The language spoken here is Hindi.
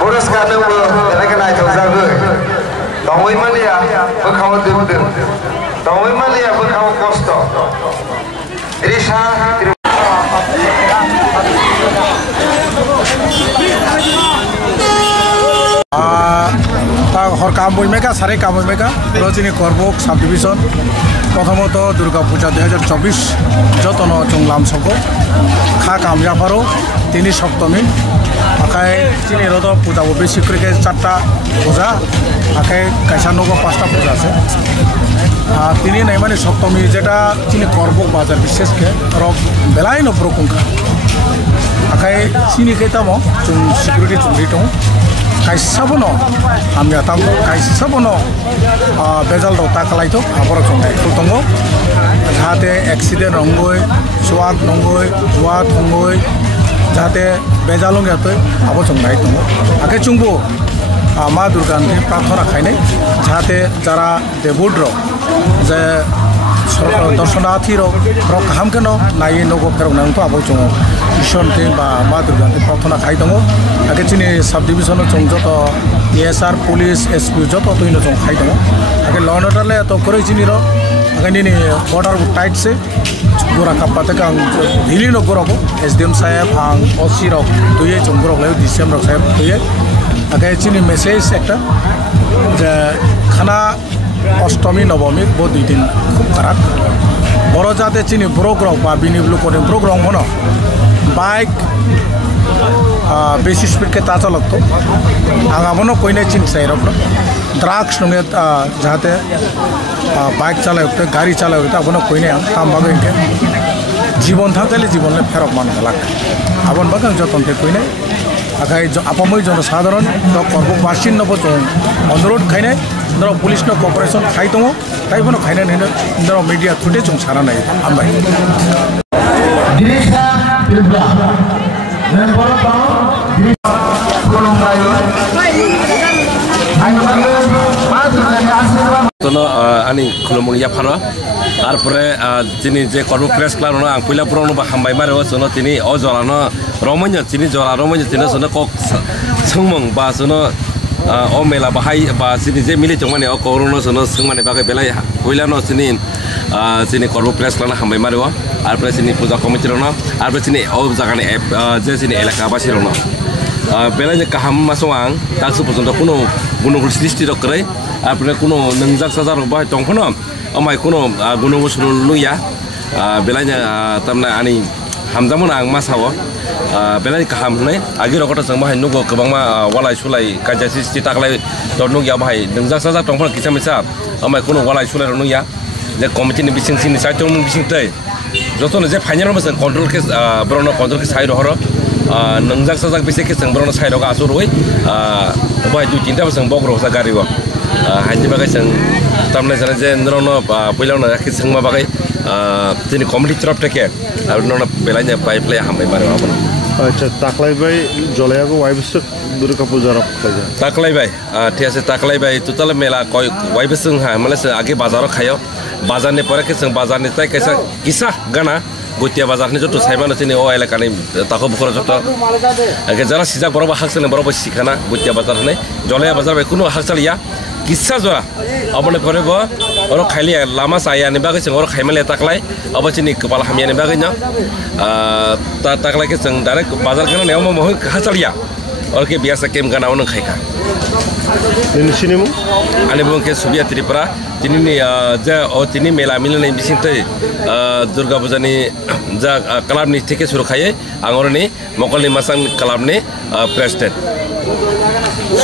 Puruskar nunggu, mereka naik jago. Tawai malia, berkau duduk. Tawai malia, berkau kosto. Risha. हर काम बइमेका सारे काम बइमेका रजनी करबोक सब डिविजन प्रथमत दुर्गा पूजा 2024 जतन चंगलाम सको खा काम जाफारो 3 सप्तमी आखाय चिनी रद पूजा बेसि करके 4टा पूजा आखाय कैसा नगो 5टा पूजा আছে তিনি নাই মানে সপ্তমী যেটা চিনি করবক বাজার বিশেষ কে রক বেলাই ন প্রকুংকা আখায় চিনি কেতামো जों security चुंगिटों kaisabano amya tam kaisabano bezal do takalaitok aborok songai tutongo jahate accident rongoi suat nongoi juat nongoi jahate bejalong yatoi abo songai tongo age chungbo ma durgani प्रार्थना खाइने जहाते जरा देवुड्र जे दर्शनार्थी रक हामकेन नाये नगो फेरनां तो आबो जों ईश्वरते बा मा दुर्गाते प्रार्थना खाइ दङ आगे चिनि सब डिविजन जों जत एएसआर पुलिस एसपी जत तोइनो जों खाइ दङ आगे लॉ एंड ऑर्डर ले तो करे चिनि र आगे नि बॉर्डर टाइट से गोरा कापाते का भिली न गोराको एसडीएम साहेब आं ओसी रक दुये जों गोरक ले डीसीएम रक साहेब दुये आगे चिनि मेसेज एकटा जे खाना अष्टमी नवमी वो 2 दिन खूब खराब बड़ो जाते चिनी प्रोग्राम बा बिनी ब्लूकोडिंग प्रोग्राम होना बाइक बेसि स्पीड के ताजा लगतो आगामनो कोई नहीं चिंता है रखो ड्रग्स नंगे जाते बाइक चलाए होते गाड़ी चलाए होते अपनो कोई नहीं काम बागे इनके जीवन था कले जीवन में फेरक मान गलक अपन बागे जो तंते कोई नहीं आगे जो अपमय जो साधारण तो करबो बासिन नबो जो अनुरोध खाइने नर पुलिस न कोऑपरेशन खाइ दङ ताइ बनो खाइने नैनो नर मीडिया थुटे जों सारा नाय आमबाय दिनेशा बिल्बा नम्बर 5 खुलुमबाय tono ani khulumung ya pharo tarpore jini je korbo press club no ang puila purono ba hambai mare o sono tini o jora no romonyo tini jora romonyo tini sono kok sungmung ba sono o mela bahai ba sini je mili chongmane o korono sono sungmane ba ke belai puila no sini korbo press club na hambai mare o tarpore sini puja committee no tarpore sini o jagane je sini elaka basi no belanya kaham maswang taksu pojonto kuno gunugul sristi rokrai apne kuno nengjak sajar ba tongphono amai kuno gunugo sunulu ya belanya tamna ani hamjamon ang masawo belanya kaham nei agi rokota jang bahai nugo kobangma walai sulai kaja sristi taklai tornung ya bahai nengjak sajar tongphono kisa misa amai kuno walai sulai ronu ya je committee ni bising sini sai tong bising tei jotono je final mo control ke brono control ke sai rohoro nengjak sajak bise ke sang brono sai roga asuroi bai du tinta basang bogro sa gari go haji bagai sang tamne jana je ndrono poilano rakhi sang ma bagai tini committee trop take arno belanya pipe play hambai mare apna acha taklai bai jolaya go waibsuk durga puja rok kaja taklai bai thiase taklai bai total mela koi waibsung ha mala age bazar khayo bazar ne pore ke sang bazar ne tai kaisa kisa gana Gutia bazar ni joto saimano tini o elaka ni tako bukora joto age jara sijak boroba haksane boroba sikana Gutia bazar ne jolaya bazar bai kuno haksalia kissa jora abone pore go oro khaili lama saya ni bagai sing oro khaimale taklai abo chini kepala hamia ni bagai nya taklai ke sing direct bazar kana ne mo moh haksalia oro ke biasa kem kana ono khaika ini sini mu ane bong ke Subia Tripura tini ni ja o tini mela milane bisinte Durga Puja ni ja club ni থেকে শুরু খায় angor ni mokol ni masang club ni president